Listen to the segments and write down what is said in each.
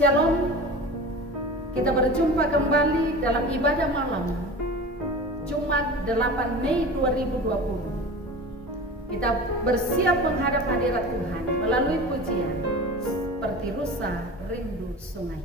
Shalom, kita berjumpa kembali dalam ibadah malam Jumat 8 Mei 2020. Kita bersiap menghadap hadirat Tuhan melalui pujian seperti rusa rindu sungai.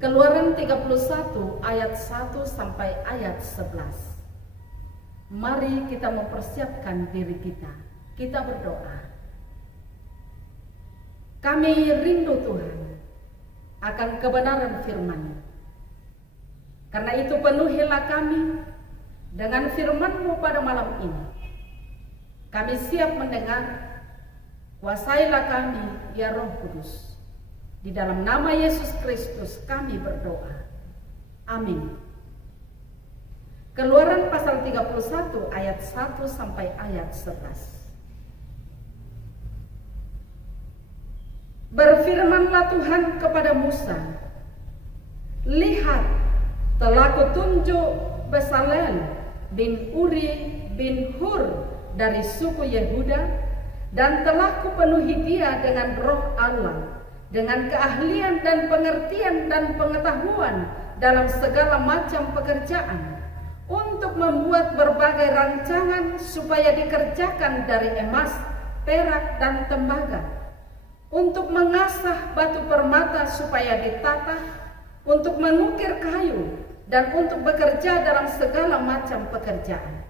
Keluaran 31 ayat 1 sampai ayat 11. Mari kita mempersiapkan diri kita. Kita berdoa. Kami rindu Tuhan akan kebenaran firman-Mu. Karena itu penuhilah kami dengan firman-Mu pada malam ini. Kami siap mendengar. Kuasailah kami, ya Roh Kudus. Di dalam nama Yesus Kristus kami berdoa. Amin. Keluaran pasal 31 ayat 1 sampai ayat 11. Berfirmanlah Tuhan kepada Musa, lihat, telah kutunjuk Bezalel bin Uri bin Hur dari suku Yehuda, dan telah kupenuhi dia dengan roh Allah, dengan keahlian dan pengertian dan pengetahuan dalam segala macam pekerjaan, untuk membuat berbagai rancangan supaya dikerjakan dari emas, perak, dan tembaga, untuk mengasah batu permata supaya ditata, untuk mengukir kayu, dan untuk bekerja dalam segala macam pekerjaan.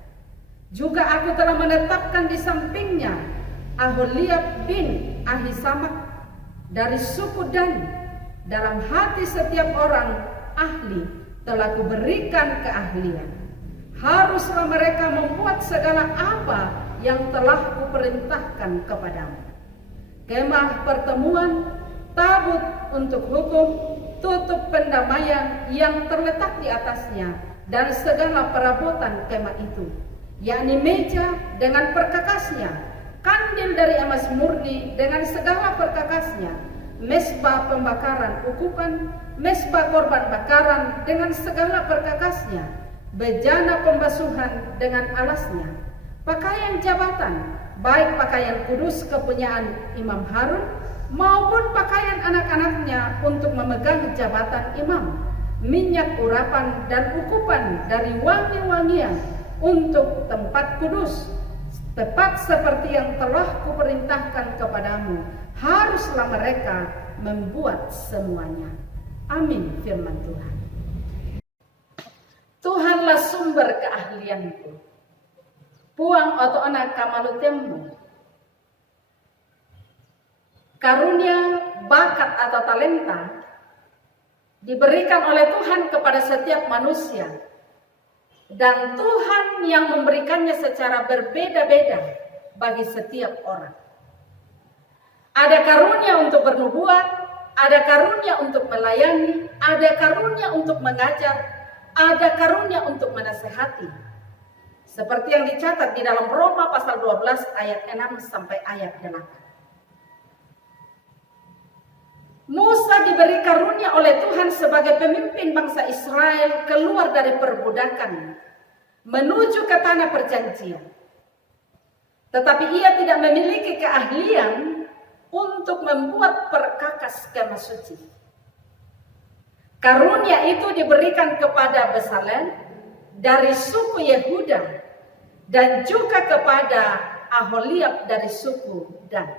Juga aku telah menetapkan di sampingnya Aholiab bin Ahisamak dari suku Dan. Dalam hati setiap orang ahli telah kuberikan keahlian. Haruslah mereka membuat segala apa yang telah kuperintahkan kepadamu: kemah pertemuan, tabut untuk hukum, tutup pendamaian yang terletak di atasnya, dan segala perabotan kemah itu, yakni meja dengan perkakasnya, kandil dari emas murni dengan segala perkakasnya, mesbah pembakaran ukupan, mesbah korban bakaran dengan segala perkakasnya, bejana pembasuhan dengan alasnya, pakaian jabatan, baik pakaian kudus kepunyaan Imam Harun maupun pakaian anak-anaknya untuk memegang jabatan imam, minyak urapan dan ukupan dari wangi-wangian untuk tempat kudus, tepat seperti yang telah kuperintahkan kepadamu. Haruslah mereka membuat semuanya. Amin. Firman Tuhan. Tuhanlah sumber keahlianku, puang atau anak kamalutemmu. Karunia, bakat atau talenta diberikan oleh Tuhan kepada setiap manusia, dan Tuhan yang memberikannya secara berbeda-beda bagi setiap orang. Ada karunia untuk bernubuat, ada karunia untuk melayani, ada karunia untuk mengajar, ada karunia untuk menasehati. Seperti yang dicatat di dalam Roma pasal 12 ayat 6 sampai ayat 8. Musa diberi karunia oleh Tuhan sebagai pemimpin bangsa Israel keluar dari perbudakan menuju ke tanah perjanjian. Tetapi ia tidak memiliki keahlian untuk membuat perkakas kemah suci. Karunia itu diberikan kepada Bezalel dari suku Yehuda dan juga kepada Aholiab dari suku Dan.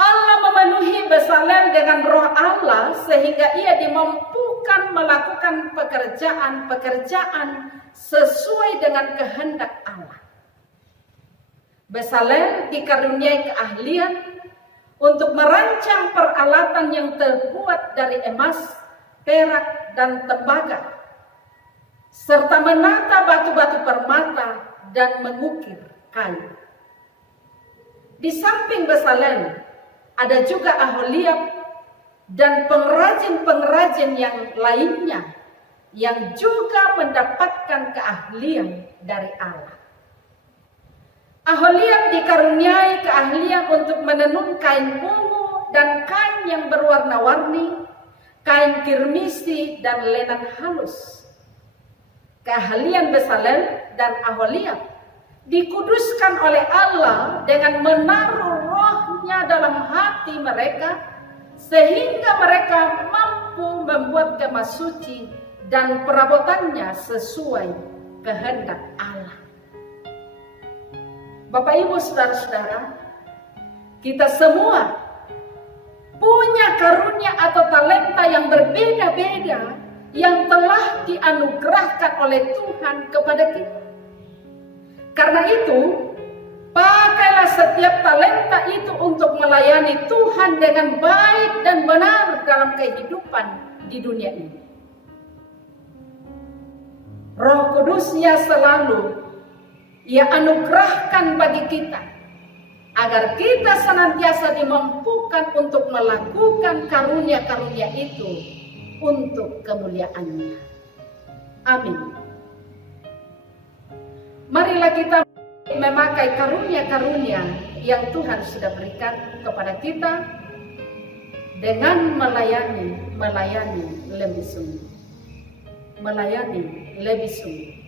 Allah memenuhi Bezalel dengan roh Allah sehingga ia dimampukan melakukan pekerjaan-pekerjaan sesuai dengan kehendak Allah. Bezalel dikaruniai keahlian untuk merancang peralatan yang terbuat dari emas, perak, dan tembaga, serta menata batu-batu permata dan mengukir kayu. Di samping Bezalel, ada juga Aholiab dan pengrajin-pengrajin yang lainnya yang juga mendapatkan keahlian dari Allah. Aholiab dikaruniai keahlian untuk menenun kain ungu dan kain yang berwarna-warni, kain kirmisi dan lenan halus. Keahlian Bezalel dan Aholiab dikuduskan oleh Allah dengan menaruh rohnya dalam hati mereka sehingga mereka mampu membuat kemah suci dan perabotannya sesuai kehendak Allah. Bapak Ibu saudara-saudara, kita semua punya karunia atau talenta yang berbeda-beda yang telah dianugerahkan oleh Tuhan kepada kita. Karena itu, pakailah setiap talenta itu untuk melayani Tuhan dengan baik dan benar dalam kehidupan di dunia ini. Roh Kudusnya selalu Ia anugerahkan bagi kita agar kita senantiasa dimampukan untuk melakukan karunia-karunia itu untuk kemuliaan-Nya. Amin. Marilah kita memakai karunia-karunia yang Tuhan sudah berikan kepada kita dengan melayani lebih sungguh. Melayani lebih sungguh.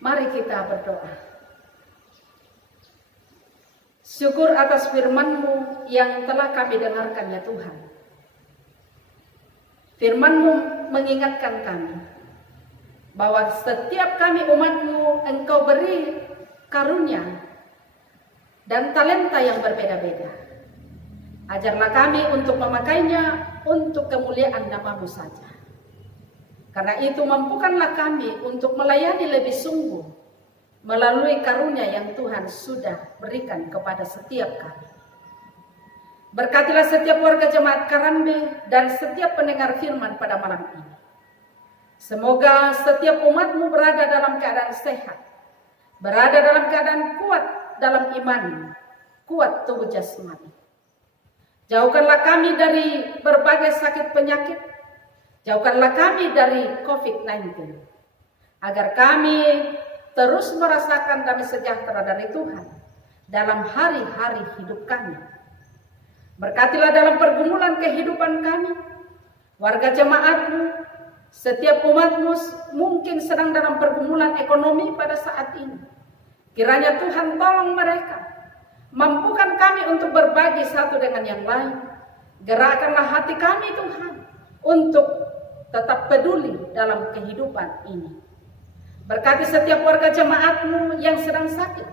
Mari kita berdoa. Syukur atas firman-Mu yang telah kami dengarkan ya Tuhan. Firman-Mu mengingatkan kami bahwa setiap kami umat-Mu Engkau beri karunia dan talenta yang berbeda-beda. Ajarlah kami untuk memakainya untuk kemuliaan nama-Mu saja. Karena itu mampukanlah kami untuk melayani lebih sungguh melalui karunia yang Tuhan sudah berikan kepada setiap kami. Berkatilah setiap warga jemaat Karambe dan setiap pendengar firman pada malam ini. Semoga setiap umat-Mu berada dalam keadaan sehat, berada dalam keadaan kuat dalam iman, kuat tubuh jasmani. Jauhkanlah kami dari berbagai sakit penyakit, jauhkanlah kami dari COVID-19, agar kami terus merasakan damai sejahtera dari Tuhan dalam hari-hari hidup kami. Berkatilah dalam pergumulan kehidupan kami, warga jemaat-Mu, setiap umat-Mu mungkin sedang dalam pergumulan ekonomi pada saat ini. Kiranya Tuhan tolong mereka, mampukan kami untuk berbagi satu dengan yang lain. Gerakkanlah hati kami Tuhan untuk tetap peduli dalam kehidupan ini. Berkati setiap warga jemaat-Mu yang sedang sakit,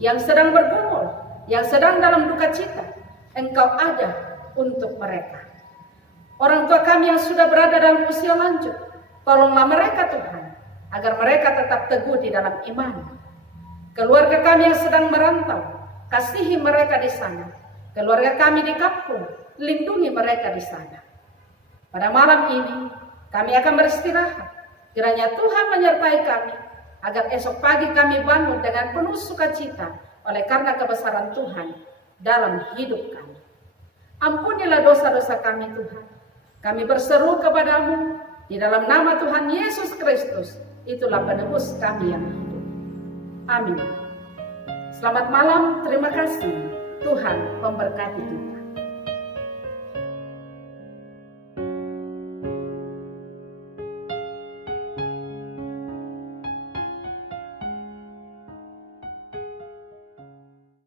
yang sedang bergumul, yang sedang dalam duka cita. Engkau ada untuk mereka. Orang tua kami yang sudah berada dalam usia lanjut, tolonglah mereka Tuhan, agar mereka tetap teguh di dalam iman. Keluarga kami yang sedang merantau, kasihi mereka di sana. Keluarga kami di kampung, lindungi mereka di sana. Pada malam ini, kami akan beristirahat. Kiranya Tuhan menyertai kami, agar esok pagi kami bangun dengan penuh sukacita, oleh karena kebesaran Tuhan dalam hidup kami. Ampunilah dosa-dosa kami Tuhan. Kami berseru kepadamu, di dalam nama Tuhan Yesus Kristus, itulah penebus kami yang hidup. Amin. Selamat malam, terima kasih. Tuhan memberkati kita.